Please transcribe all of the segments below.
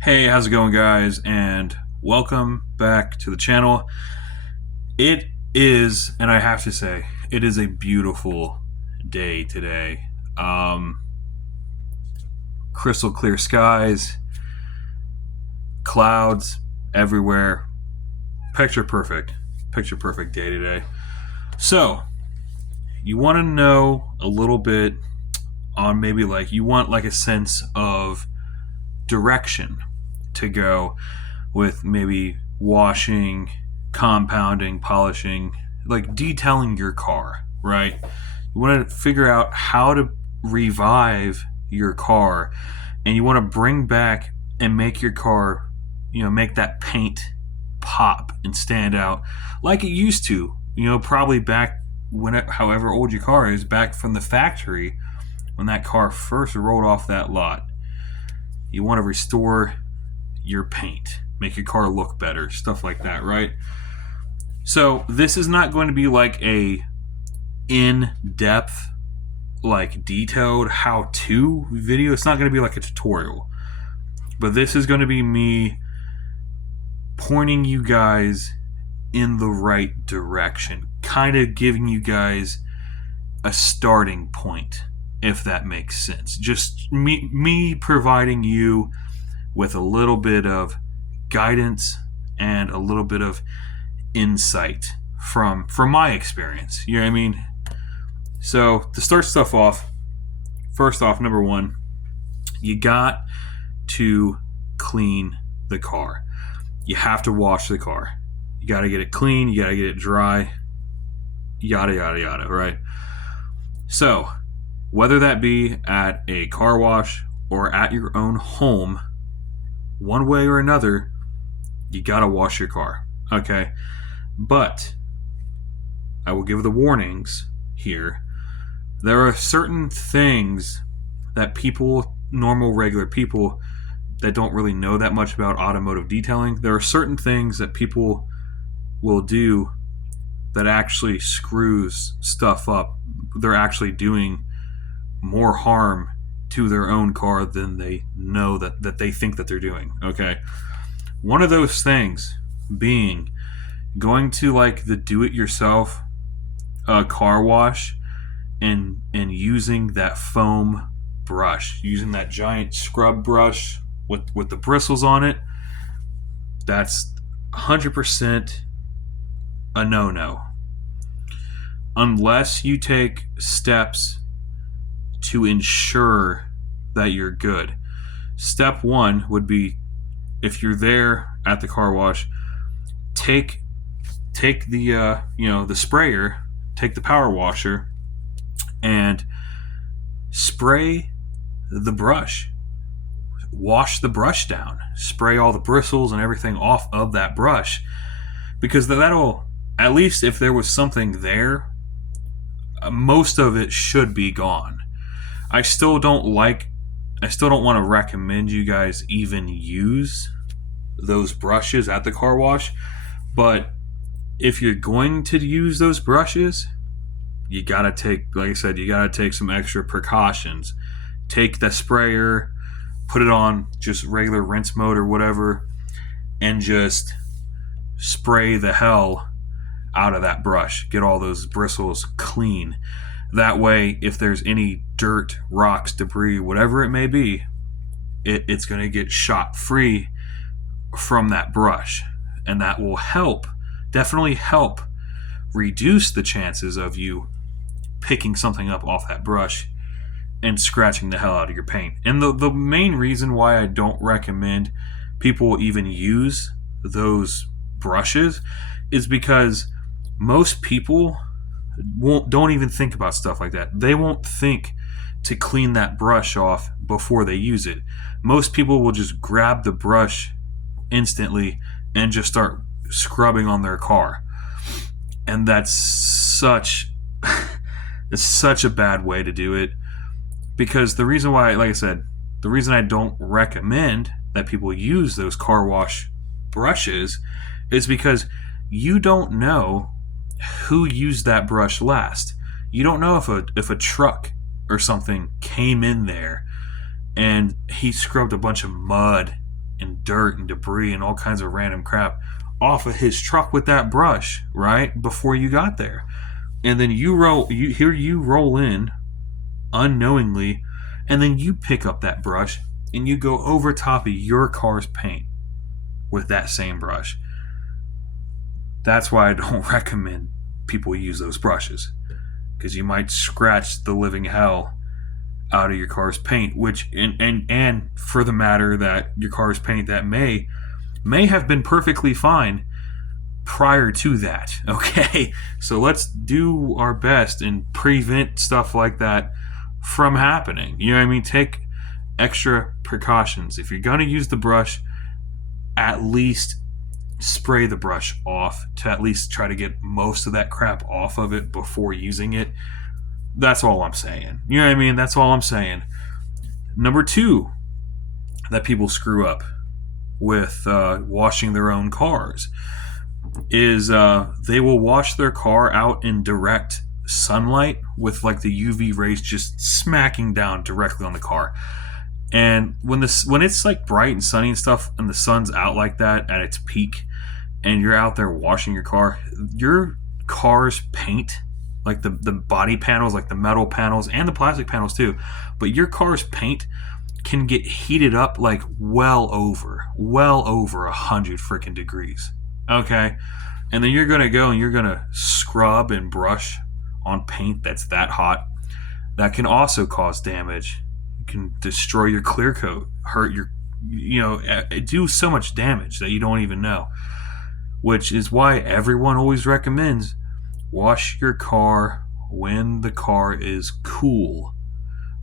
Hey, how's it going, guys? And welcome back to the channel. It is, and I have to say, it is a beautiful day today. Crystal clear skies, clouds everywhere. Picture perfect. Picture perfect day today. So, you want to know a little bit on maybe like you want like a sense of direction to go with maybe washing, compounding, polishing, like detailing your car, right? You want to figure out how to revive your car, and you want to bring back and make your car, make that paint pop and stand out like it used to, probably back when however old your car is, back from the factory when that car first rolled off that lot. You want to restore your paint, make your car look better, stuff like that, right? So this is not going to be like a in-depth, like detailed how-to video. It's not going to be like a tutorial, but this is going to be me pointing you guys in the right direction, kind of giving you guys a starting point, if that makes sense. Just me providing you with a little bit of guidance and a little bit of insight from my experience. You know what I mean? So to start stuff off, first off, number one, you got to clean the car. You have to wash the car. You got to get it clean. You got to get it dry. Yada, yada, yada, right? So whether that be at a car wash or at your own home, one way or another, you got to wash your car. Okay? But I will give the warnings here. There are certain things that people, normal, regular people that don't really know that much about automotive detailing, there are certain things that people will do that actually screws stuff up. They're actually doing more harm to their own car than they know that they think that they're doing. Okay? One of those things being going to like the do-it-yourself car wash and using that foam brush, using that giant scrub brush with the bristles on it. That's 100% a no-no. Unless you take steps to ensure that you're good. Step one would be, if you're there at the car wash, take the the sprayer, take the power washer, and spray the brush. Wash the brush down. Spray all the bristles and everything off of that brush, because that'll, at least if there was something there, most of it should be gone. I still don't want to recommend you guys even use those brushes at the car wash, but if you're going to use those brushes, you gotta take, like I said, you gotta take some extra precautions. Take the sprayer, put it on just regular rinse mode or whatever, and just spray the hell out of that brush. Get all those bristles clean. That way, if there's any dirt, rocks, debris, whatever it may be, it's going to get shot free from that brush. And that will definitely help reduce the chances of you picking something up off that brush and scratching the hell out of your paint. And the main reason why I don't recommend people even use those brushes is because most people don't even think about stuff like that. They won't think to clean that brush off before they use it. Most people will just grab the brush instantly and just start scrubbing on their car. And that's such it's such a bad way to do it, because the reason why, like I said, the reason I don't recommend that people use those car wash brushes is because you don't know who used that brush last. You don't know if a truck or something came in there and he scrubbed a bunch of mud and dirt and debris and all kinds of random crap off of his truck with that brush, right? Before you got there. And then you roll in unknowingly, and then you pick up that brush and you go over top of your car's paint with that same brush. That's why I don't recommend people use those brushes, because you might scratch the living hell out of your car's paint, which and for the matter that your car's paint that may have been perfectly fine prior to that. Okay, so let's do our best and prevent stuff like that from happening. You know what I mean? Take extra precautions. If you're going to use the brush, at least spray the brush off to at least try to get most of that crap off of it before using it. That's all I'm saying. You know what I mean? That's all I'm saying. Number 2 that people screw up with washing their own cars is they will wash their car out in direct sunlight with like the UV rays just smacking down directly on the car. And when it's like bright and sunny and stuff, and the sun's out like that at its peak, and you're out there washing your car's paint, like the body panels, like the metal panels and the plastic panels too, but your car's paint can get heated up like well over 100 freaking degrees. Okay, and then you're gonna go and you're gonna scrub and brush on paint that's that hot. That can also cause damage. It can destroy your clear coat, hurt your, do so much damage that you don't even know. Which is why everyone always recommends wash your car when the car is cool,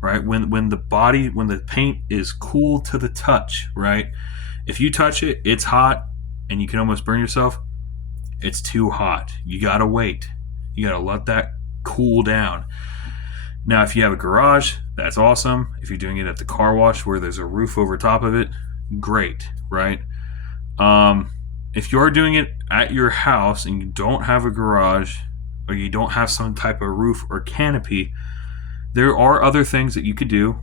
right? When the paint is cool to the touch, right? If you touch it, it's hot and you can almost burn yourself. It's too hot. You gotta wait. You gotta let that cool down. Now, if you have a garage, that's awesome. If you're doing it at the car wash where there's a roof over top of it, great, right? If you're doing it at your house and you don't have a garage or you don't have some type of roof or canopy, there are other things that you could do.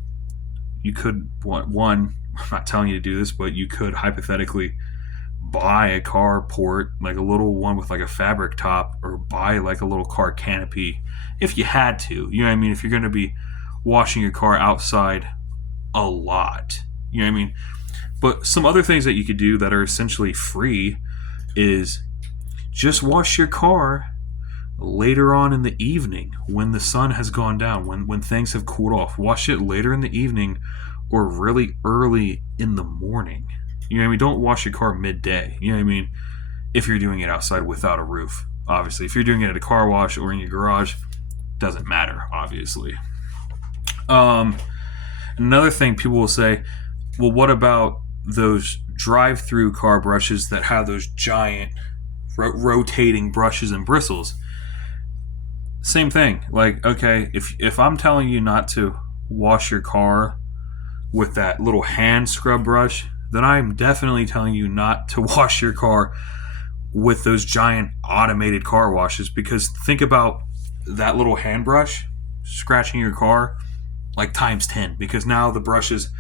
You could, one, I'm not telling you to do this, but you could hypothetically buy a carport, like a little one with like a fabric top, or buy like a little car canopy if you had to. You know what I mean? If you're going to be washing your car outside a lot, you know what I mean? But some other things that you could do that are essentially free is just wash your car later on in the evening when the sun has gone down, when things have cooled off. Wash it later in the evening or really early in the morning. You know what I mean? Don't wash your car midday. You know what I mean? If you're doing it outside without a roof. Obviously, if you're doing it at a car wash or in your garage, doesn't matter, obviously. Another thing people will say, well, what about those drive-through car brushes that have those giant rotating brushes and bristles? Same thing. Like, okay, if I'm telling you not to wash your car with that little hand scrub brush, then I'm definitely telling you not to wash your car with those giant automated car washes, because think about that little hand brush scratching your car like times 10, because now the brushes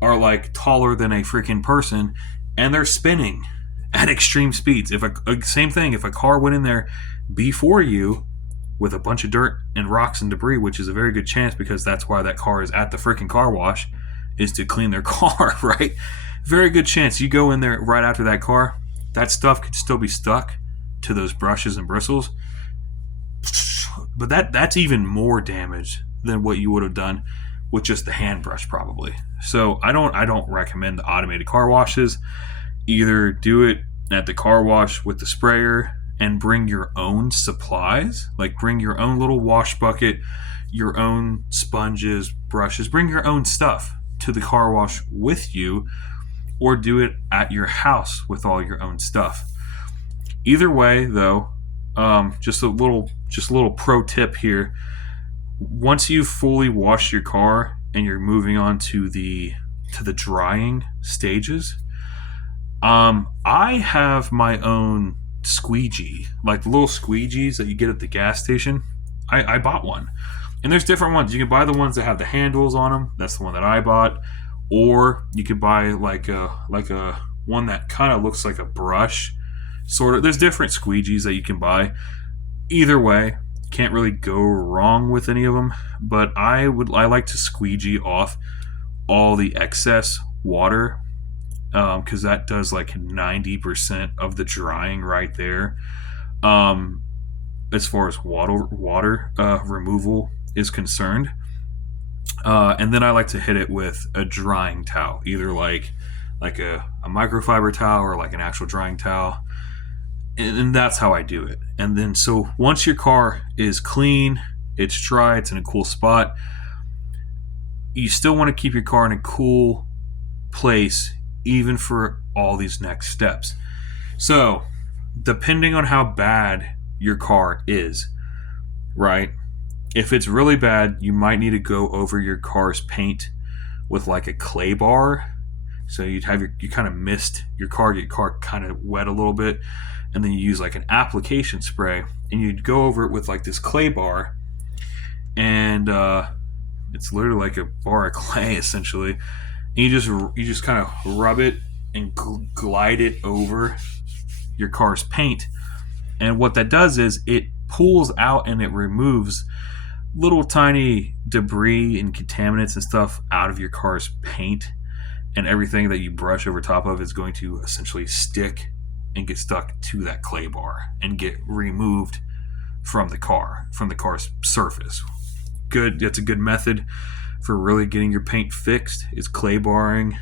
are like taller than a freaking person and they're spinning at extreme speeds. Same thing, if a car went in there before you with a bunch of dirt and rocks and debris, which is a very good chance because that's why that car is at the freaking car wash, is to clean their car, right? Very good chance you go in there right after that car, that stuff could still be stuck to those brushes and bristles. But that's even more damage than what you would have done with just the hand brush, probably. So I don't recommend the automated car washes. Either do it at the car wash with the sprayer and bring your own supplies, like bring your own little wash bucket, your own sponges, brushes, bring your own stuff to the car wash with you, or do it at your house with all your own stuff. Either way, though, just a little pro tip here. Once you've fully washed your car and you're moving on to the drying stages, I have my own squeegee, like the little squeegees that you get at the gas station. I bought one, and there's different ones. You can buy the ones that have the handles on them. That's the one that I bought. or you could buy like a one that kind of looks like a brush, sort of. There's different squeegees that you can buy. Either way, can't really go wrong with any of them. But I like to squeegee off all the excess water, because that does like 90% of the drying right there. Um, as far as water removal is concerned. And then I like to hit it with a drying towel, either like a microfiber towel or like an actual drying towel. And that's how I do it. And then so once your car is clean, it's dry, it's in a cool spot, you still want to keep your car in a cool place even for all these next steps. So, depending on how bad your car is, right? If it's really bad, you might need to go over your car's paint with like a clay bar. So you kind of mist your car, get your car kind of wet a little bit, and then you use like an application spray, and you'd go over it with like this clay bar, and it's literally like a bar of clay essentially. And you just kind of rub it and glide it over your car's paint, and what that does is it pulls out and it removes little tiny debris and contaminants and stuff out of your car's paint, and everything that you brush over top of is going to essentially stick and get stuck to that clay bar and get removed from the car's surface. Good. That's a good method for really getting your paint fixed, is clay barring.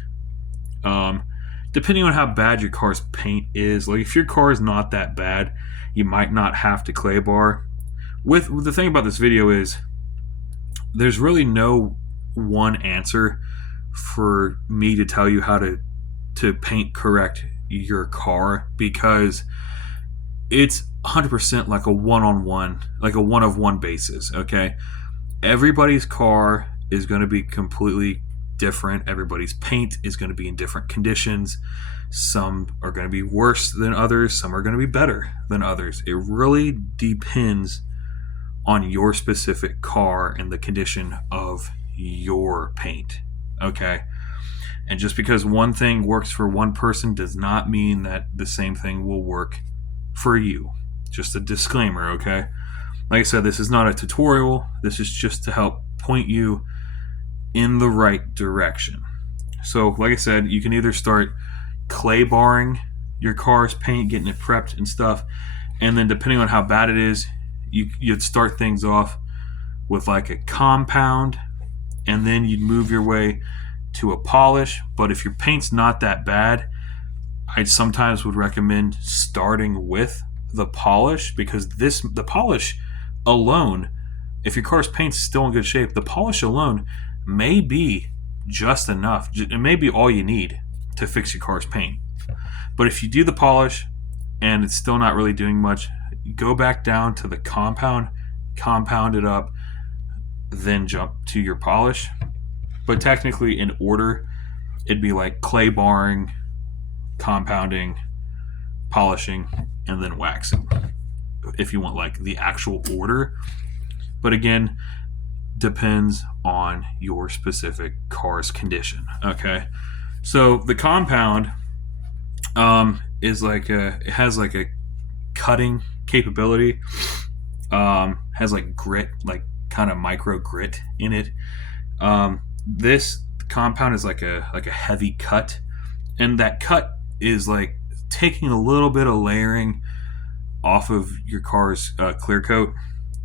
Depending on how bad your car's paint is, like if your car is not that bad, you might not have to clay bar. With the thing about this video is there's really no one answer for me to tell you how to paint correct your car, because it's 100% like a one-on-one, like a one-of-one basis. Okay, everybody's car is going to be completely different. Everybody's paint is going to be in different conditions. Some are going to be worse than others, some are going to be better than others. It really depends on your specific car and the condition of your paint. Okay, and just because one thing works for one person does not mean that the same thing will work for you. Just a disclaimer. Okay, like I said, this is not a tutorial. This is just to help point you in the right direction. So like I said, you can either start clay barring your car's paint, getting it prepped and stuff, and then depending on how bad it is, you'd start things off with like a compound, and then you'd move your way to a polish. But if your paint's not that bad, I sometimes would recommend starting with the polish, because the polish alone, if your car's paint's still in good shape, the polish alone may be just enough. It may be all you need to fix your car's paint. But if you do the polish and it's still not really doing much, go back down to the compound it up, then jump to your polish. But technically, in order, it'd be like clay barring, compounding, polishing, and then waxing, if you want like the actual order. But again, depends on your specific car's condition. Okay, so the compound is like it has like a cutting capability, has like grit, like kind of micro grit in it. This compound is like a heavy cut, and that cut is like taking a little bit of layering off of your car's clear coat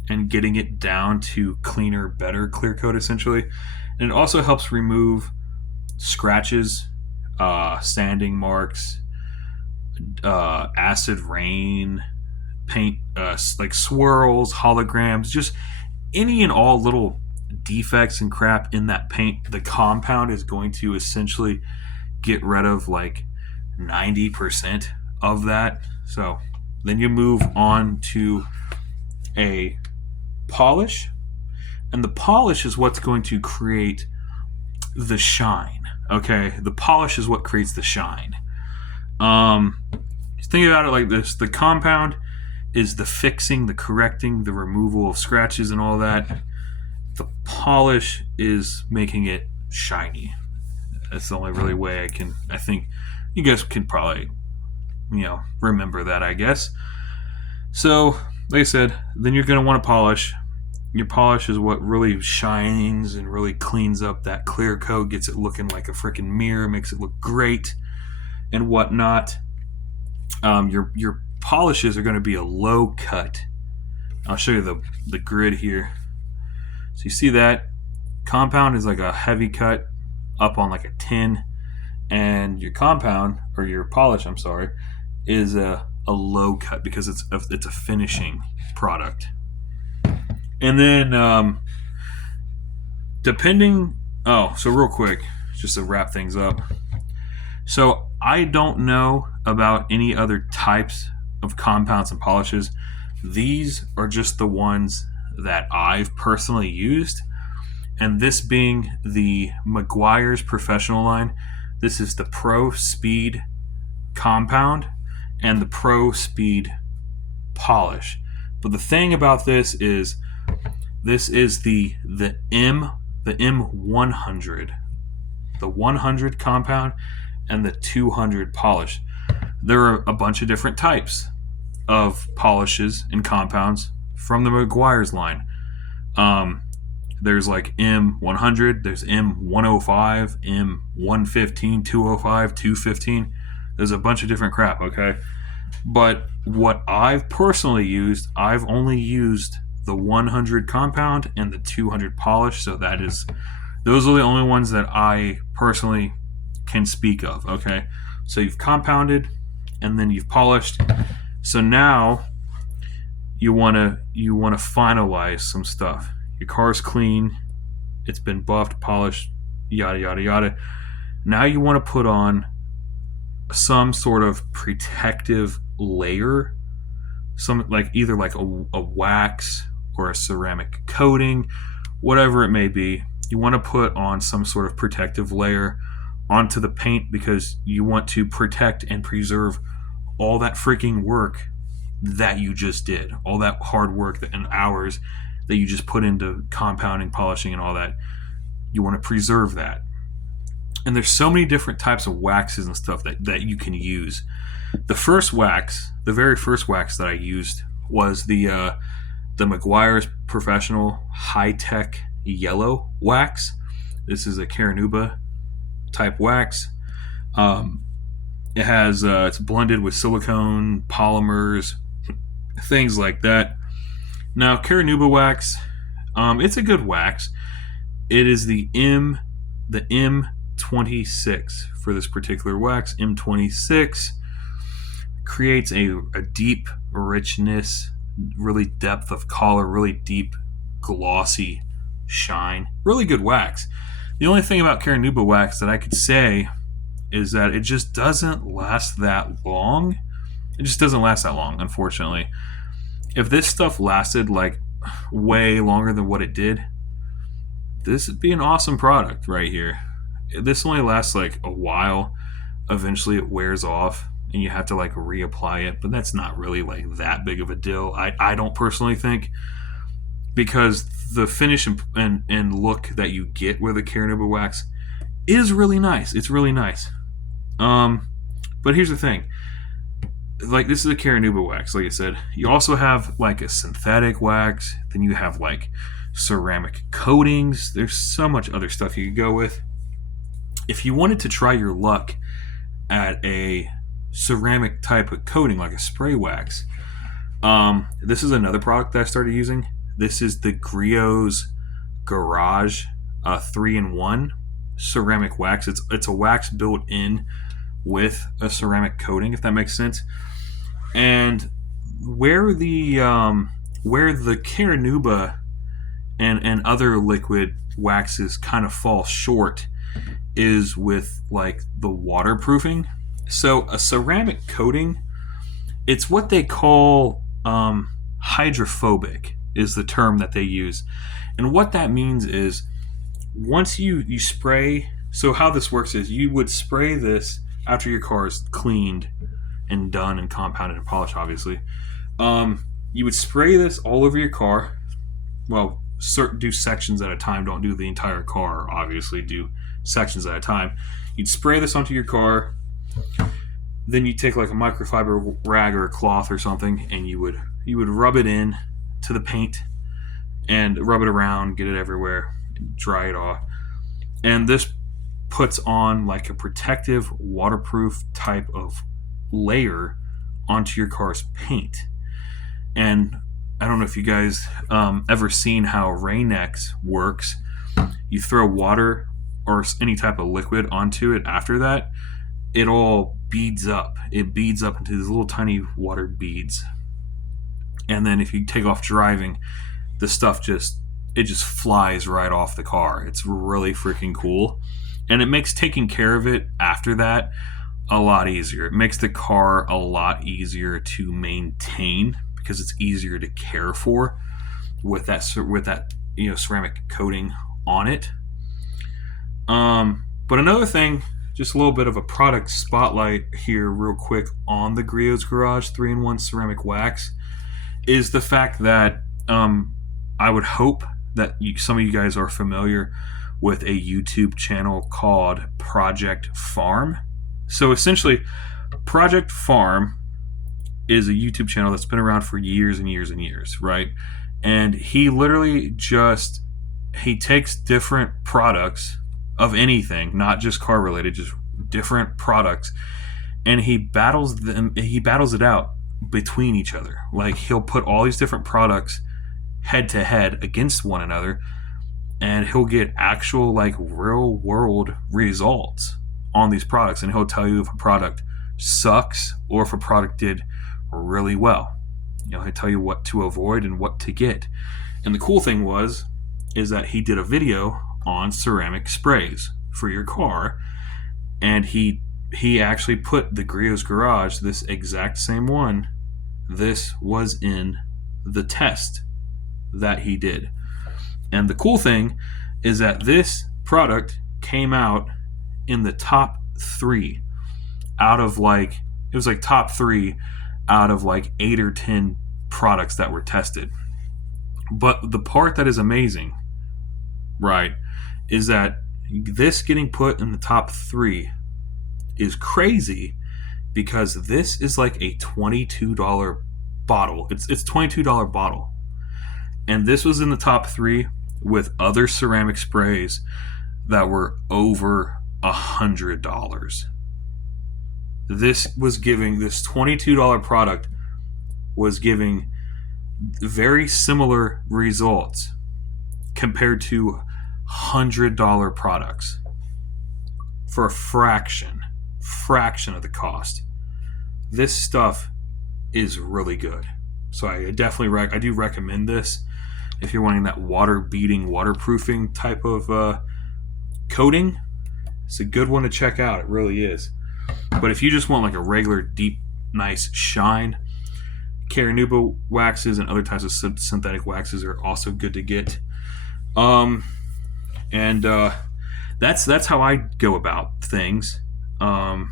and getting it down to cleaner, better clear coat essentially. And it also helps remove scratches, sanding marks, acid rain, paint, like swirls, holograms, just any and all little defects and crap in that paint. The compound is going to essentially get rid of like 90% of that. So then you move on to a polish, and the polish is what's going to create the shine. Okay, the polish is what creates the shine. Think about it like this: the compound is the fixing, the correcting, the removal of scratches and all that. The polish is making it shiny. That's the only really way I think you guys can probably, remember that, I guess. So, like I said, then you're going to want to polish. Your polish is what really shines and really cleans up that clear coat, gets it looking like a freaking mirror, makes it look great and whatnot. Your polishes are going to be a low cut. I'll show you the grid here. So you see that compound is like a heavy cut up on like a 10, and your compound, or your polish, I'm sorry, is a low cut because it's a finishing product. And then so real quick, just to wrap things up. So I don't know about any other types of compounds and polishes. These are just the ones that I've personally used. And this being the Meguiar's Professional line, this is the Pro Speed Compound and the Pro Speed Polish. But the thing about this is the M100, the 100 compound and the 200 polish. There are a bunch of different types of polishes and compounds from the Meguiar's line. There's like M100, there's M105, M115, 205, 215. There's a bunch of different crap, okay? But what I've personally used, I've only used the 100 compound and the 200 polish, so those are the only ones that I personally can speak of, okay? So you've compounded and then you've polished. So now you want to finalize some stuff. Your car's clean, it's been buffed, polished, yada yada yada. Now you want to put on some sort of protective layer, either a wax or a ceramic coating, whatever it may be. You want to put on some sort of protective layer onto the paint because you want to protect and preserve all that freaking work that you just did, all that hard work and hours that you just put into compounding, polishing, and all that. You want to preserve that. And there's so many different types of waxes and stuff that you can use. The very first wax that I used was the Meguiar's Professional High-Tech Yellow Wax. This is a Carnauba type wax. It has it's blended with silicone, polymers, things like that. Now, Carnauba wax, it's a good wax. It is the M26 for this particular wax. M26 creates a deep richness, really depth of color, really deep glossy shine. Really good wax. The only thing about Carnauba wax that I could say is that it just doesn't last that long. It just doesn't last that long, unfortunately. If this stuff lasted like way longer than what it did, this would be an awesome product right here. This only lasts like a while. Eventually it wears off and you have to like reapply it, but that's not really like that big of a deal. I don't personally think, because the finish and look that you get with a Carnauba wax is really nice. It's really nice. But here's the thing. Like, this is a Carnauba wax, like I said. You also have like a synthetic wax. Then you have like ceramic coatings. There's so much other stuff you could go with. If you wanted to try your luck at a ceramic type of coating, like a spray wax, this is another product that I started using. This is the Griot's Garage 3-in-1 ceramic wax. It's a wax built in with a ceramic coating, if that makes sense. And where the Carnauba and other liquid waxes kind of fall short is with like the waterproofing. So a ceramic coating, it's what they call hydrophobic is the term that they use. And what that means is, once you spray, so how this works is you would spray this after your car is cleaned and done and compounded and polished, obviously. You would spray this all over your car. Well, do sections at a time. Don't do the entire car, obviously. Do sections at a time. You'd spray this onto your car. Then you take like a microfiber rag or a cloth or something, and you would rub it in to the paint and rub it around, get it everywhere, dry it off. And this puts on like a protective, waterproof type of layer onto your car's paint. And I don't know if you guys ever seen how Rain-X works. You throw water or any type of liquid onto it after that, it all beads up. It beads up into these little tiny water beads. And then if you take off driving, the stuff just flies right off the car. It's really freaking cool. And it makes taking care of it after that a lot easier. It makes the car a lot easier to maintain because it's easier to care for with that ceramic coating on it. But another thing, just a little bit of a product spotlight here real quick on the Griot's Garage 3-in-1 ceramic wax, is the fact that I would hope that some of you guys are familiar with a YouTube channel called Project Farm. So essentially, Project Farm is a YouTube channel that's been around for years and years and years, right? And he literally he takes different products of anything, not just car related, just different products, and he battles it out between each other. Like, he'll put all these different products head to head against one another, and he'll get actual like real world results on these products, and he'll tell you if a product sucks or if a product did really well. He'll tell you what to avoid and what to get. And the cool thing is that he did a video on ceramic sprays for your car, and he actually put the Griot's Garage, this exact same one, this was in the test that he did. And the cool thing is that this product came out in the top 3 out of top 3 out of 8 or 10 products that were tested. But the part that is amazing, right, is that this getting put in the top 3 is crazy, because this is like a $22 bottle. It's $22 bottle. And this was in the top 3 with other ceramic sprays that were over $100. This $22 product was giving very similar results compared to $100 products for a fraction of the cost. This stuff is really good. So I do recommend this if you're wanting that waterproofing type of coating. It's a good one to check out. It really is. But if you just want like a regular deep, nice shine, Carrageenan waxes and other types of synthetic waxes are also good to get. That's how I go about things. And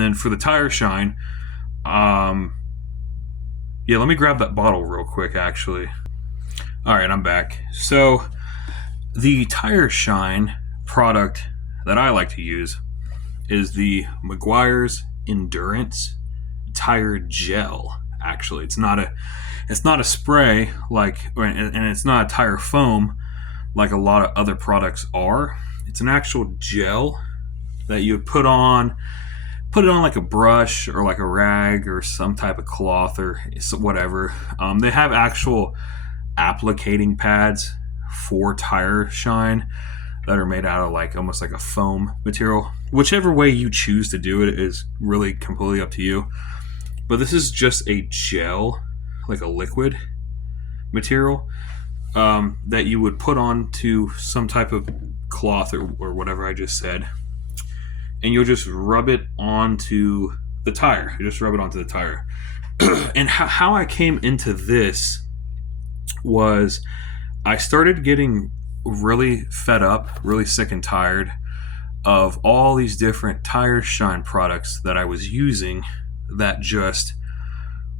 then for the tire shine, let me grab that bottle real quick, actually. All right, I'm back. So the tire shine product that I like to use is the Meguiar's Endurance Tire Gel. Actually, it's not a spray and it's not a tire foam like a lot of other products are. It's an actual gel that you put it on like a brush or like a rag or some type of cloth or whatever. They have actual applicating pads for tire shine that are made out of almost like a foam material. Whichever way you choose to do it is really completely up to you. But this is just a gel, like a liquid material that you would put onto some type of cloth or whatever I just said. And you'll just rub it onto the tire. You just rub it onto the tire. And how I came into this was I started getting really fed up, really sick and tired of all these different tire shine products that I was using that just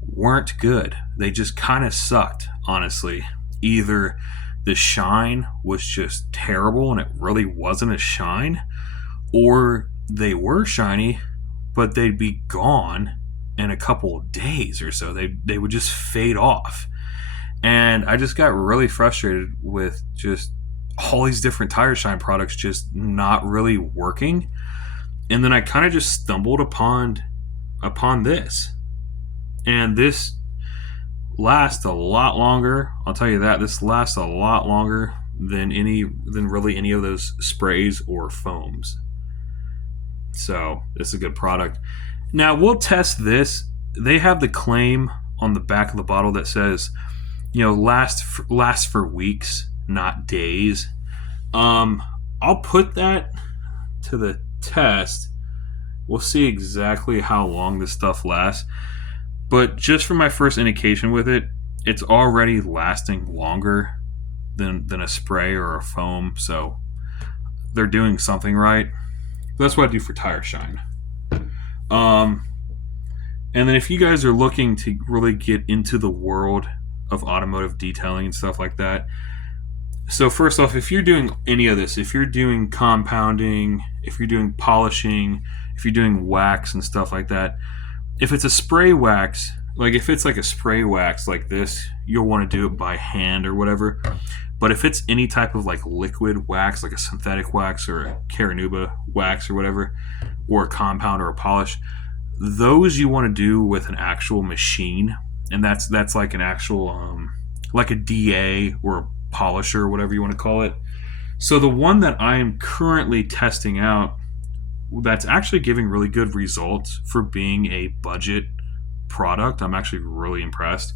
weren't good. They just kind of sucked, honestly. Either the shine was just terrible and it really wasn't a shine, or they were shiny, but they'd be gone in a couple of days or so. They would just fade off. And I just got really frustrated with just all these different tire shine products just not really working. And then I kind of just stumbled upon this. And this lasts a lot longer. I'll tell you that. This lasts a lot longer than really any of those sprays or foams. So this is a good product. Now we'll test this. They have the claim on the back of the bottle that says, lasts for weeks, not days. I'll put that to the test. We'll see exactly how long this stuff lasts. But just from my first indication with it, it's already lasting longer than a spray or a foam. So they're doing something right. That's what I do for tire shine. And then if you guys are looking to really get into the world of automotive detailing and stuff like that, so first off, if you're doing any of this, if you're doing compounding, if you're doing polishing, if you're doing wax and stuff like that, if it's a spray wax, like if it's like a spray wax like this, you'll want to do it by hand or whatever. But if it's any type of like liquid wax, like a synthetic wax or a Caranuba wax or whatever, or a compound or a polish, those you want to do with an actual machine. And that's like an actual, like a DA or a polisher or whatever you want to call it. So the one that I am currently testing out, that's actually giving really good results for being a budget product. I'm actually really impressed.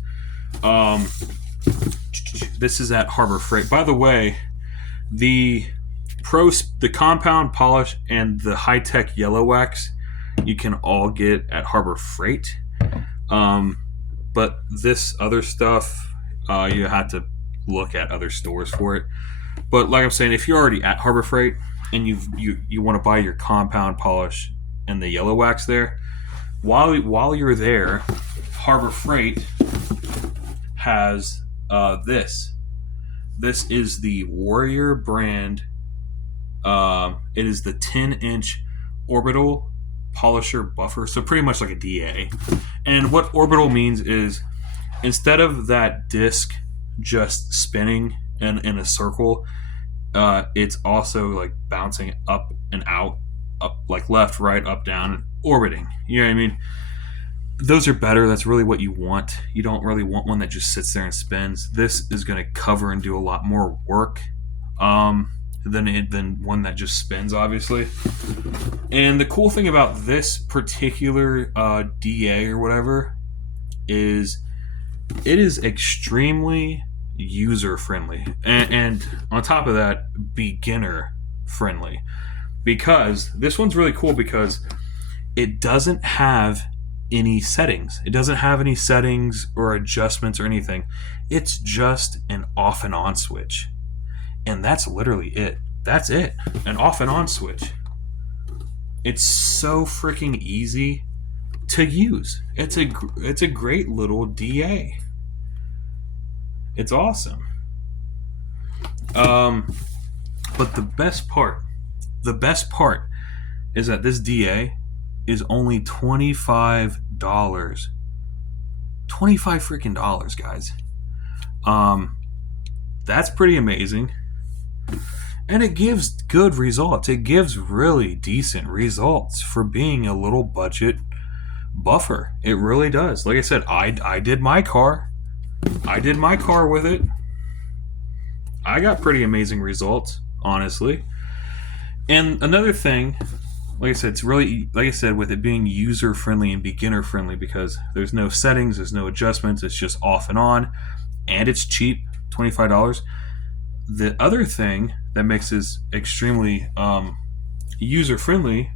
This is at Harbor Freight. By the way, the compound polish and the high-tech yellow wax you can all get at Harbor Freight. But this other stuff, you have to look at other stores for it. But like I'm saying, if you're already at Harbor Freight and you want to buy your compound polish and the yellow wax there, while you're there, Harbor Freight has this. This is the Warrior brand. It is the 10-inch orbital polisher buffer, so pretty much like a DA. And what orbital means is, instead of that disc just spinning in a circle, it's also like bouncing up and out, up like left, right, up, down, orbiting. You know what I mean? Those are better. That's really what you want. You don't really want one that just sits there and spins. This is going to cover and do a lot more work than one that just spins, obviously. And the cool thing about this particular DA or whatever is it is extremely user friendly, and on top of that, beginner friendly, because this one's really cool because it doesn't have any settings. It doesn't have any settings or adjustments or anything. It's just an off and on switch. And that's literally it. That's it. An off and on switch. It's so freaking easy to use. It's a great little DA. It's awesome. But the best part is that this DA is only $25. $25 freaking dollars, guys. That's pretty amazing. And it gives good results. It gives really decent results for being a little budget buffer. It really does. Like I said, I did my car. With it. I got pretty amazing results, honestly. And another thing, like I said, it's really, like I said, with it being user friendly and beginner friendly, because there's no settings, there's no adjustments, it's just off and on, and it's cheap, $25. The other thing that makes this extremely user friendly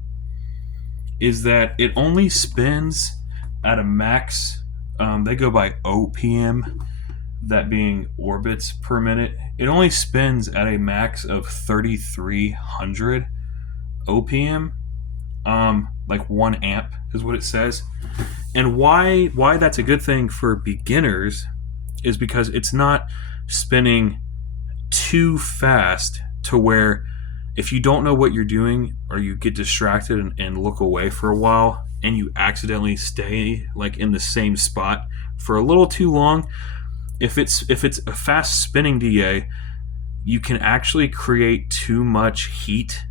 is that it only spins at a max. They go by OPM, that being orbits per minute. It only spins at a max of 3,300 OPM. Like 1 amp is what it says. And why that's a good thing for beginners is because it's not spinning too fast to where if you don't know what you're doing or you get distracted and look away for a while and you accidentally stay like in the same spot for a little too long, if it's a fast spinning DA, you can actually create too much heat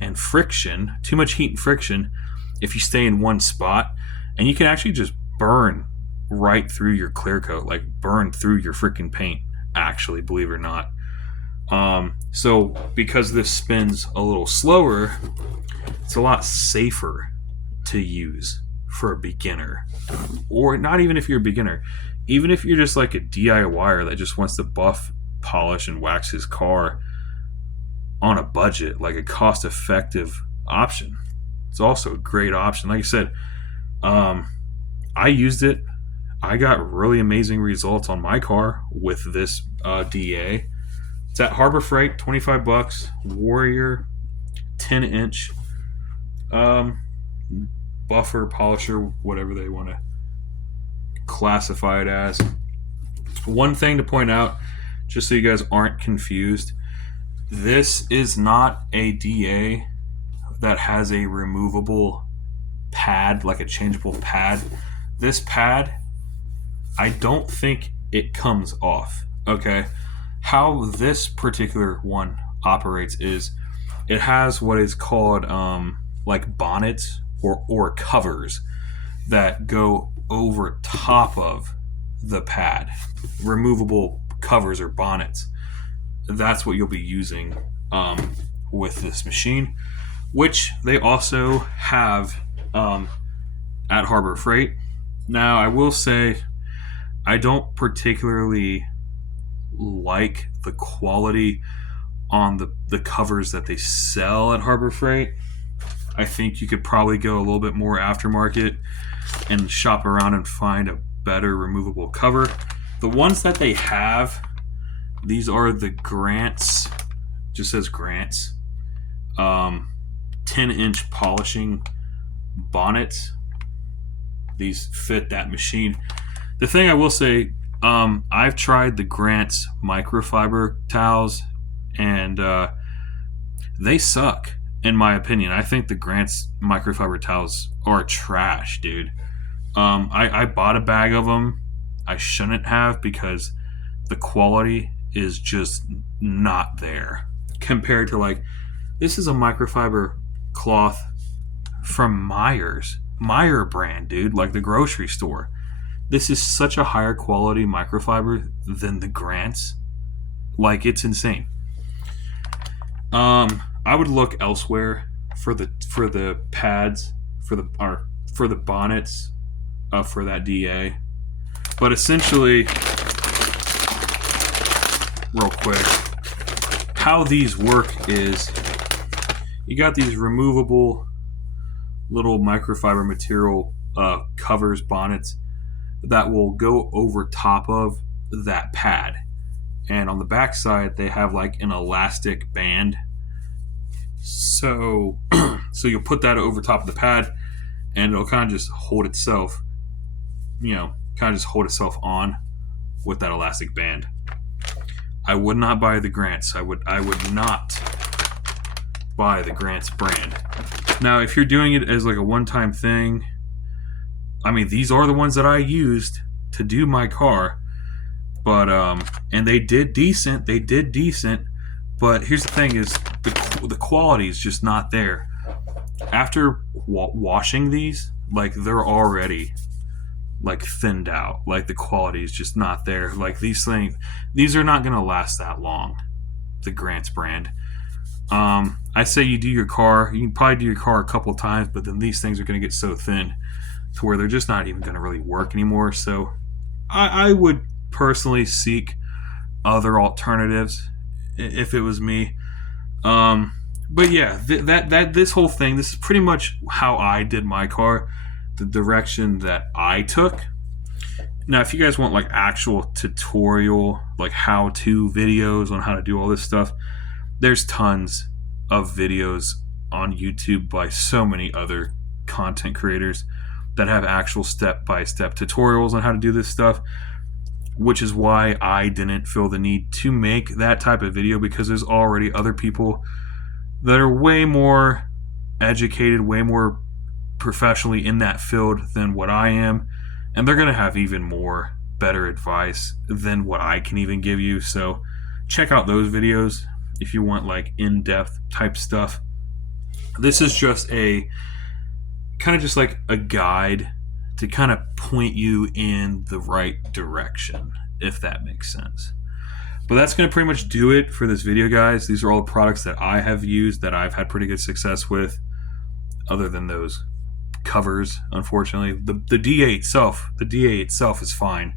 and friction if you stay in one spot, and you can actually just burn right through your clear coat, like burn through your freaking paint, actually, believe it or not. So because this spins a little slower, it's a lot safer to use for a beginner, or not even if you're a beginner, even if you're just like a DIYer that just wants to buff, polish, and wax his car on a budget, like a cost-effective option. It's also a great option. Like I said, I used it. I got really amazing results on my car with this DA. It's at Harbor Freight, $25. Warrior, 10-inch buffer, polisher, whatever they want to classify it as. One thing to point out, just so you guys aren't confused, this is not a DA that has a removable pad, like a changeable pad. This pad, I don't think it comes off. Okay, how this particular one operates is it has what is called like bonnets or covers that go over top of the pad, removable covers or bonnets. That's what you'll be using with this machine, which they also have at Harbor Freight. Now, I will say I don't particularly like the quality on the covers that they sell at Harbor Freight. I think you could probably go a little bit more aftermarket and shop around and find a better removable cover. The ones that they have, these are the Grants, just says Grants, 10-inch polishing bonnets. These fit that machine. The thing I will say, I've tried the Grants microfiber towels, and they suck, in my opinion. I think the Grants microfiber towels are trash, dude. I bought a bag of them. I shouldn't have, because the quality is just not there compared to, like, this is a microfiber cloth from Meyer brand, dude, like the grocery store. This is such a higher quality microfiber than the Grants. Like, it's insane. I would look elsewhere for the pads, for the bonnets, for that DA. But essentially, real quick, how these work is you got these removable little microfiber material covers, bonnets, that will go over top of that pad. And on the back side, they have like an elastic band. So you'll put that over top of the pad, and it'll kind of just hold itself, on with that elastic band. I would not buy the Grants. I would not buy the Grants brand. Now, if you're doing it as like a one-time thing, I mean, these are the ones that I used to do my car, but and they did decent. But here's the thing: is the quality is just not there. After washing these, like, they're already like thinned out. Like, the quality is just not there. Like, these are not gonna last that long. The Grants brand. I say you can probably do your car a couple times, but then these things are gonna get so thin to where they're just not even gonna really work anymore. So I would personally seek other alternatives if it was me. But yeah, this whole thing, this is pretty much how I did my car, the direction that I took. Now, if you guys want like actual tutorial, like how-to videos on how to do all this stuff, there's tons of videos on YouTube by so many other content creators that have actual step-by-step tutorials on how to do this stuff. which is why I didn't feel the need to make that type of video, because there's already other people that are way more educated, way more professionally in that field than what I am, and they're going to have even more better advice than what I can even give you. So check out those videos if you want like in-depth type stuff. This is just a kind of just like a guide to kind of point you in the right direction, if that makes sense. But that's going to pretty much do it for this video, guys. These are all the products that I have used that I've had pretty good success with, other than those covers, unfortunately. The DA itself is fine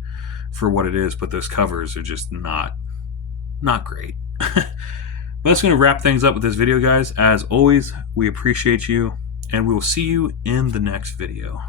for what it is, but those covers are just not great. But that's going to wrap things up with this video, guys. As always, we appreciate you, and we will see you in the next video.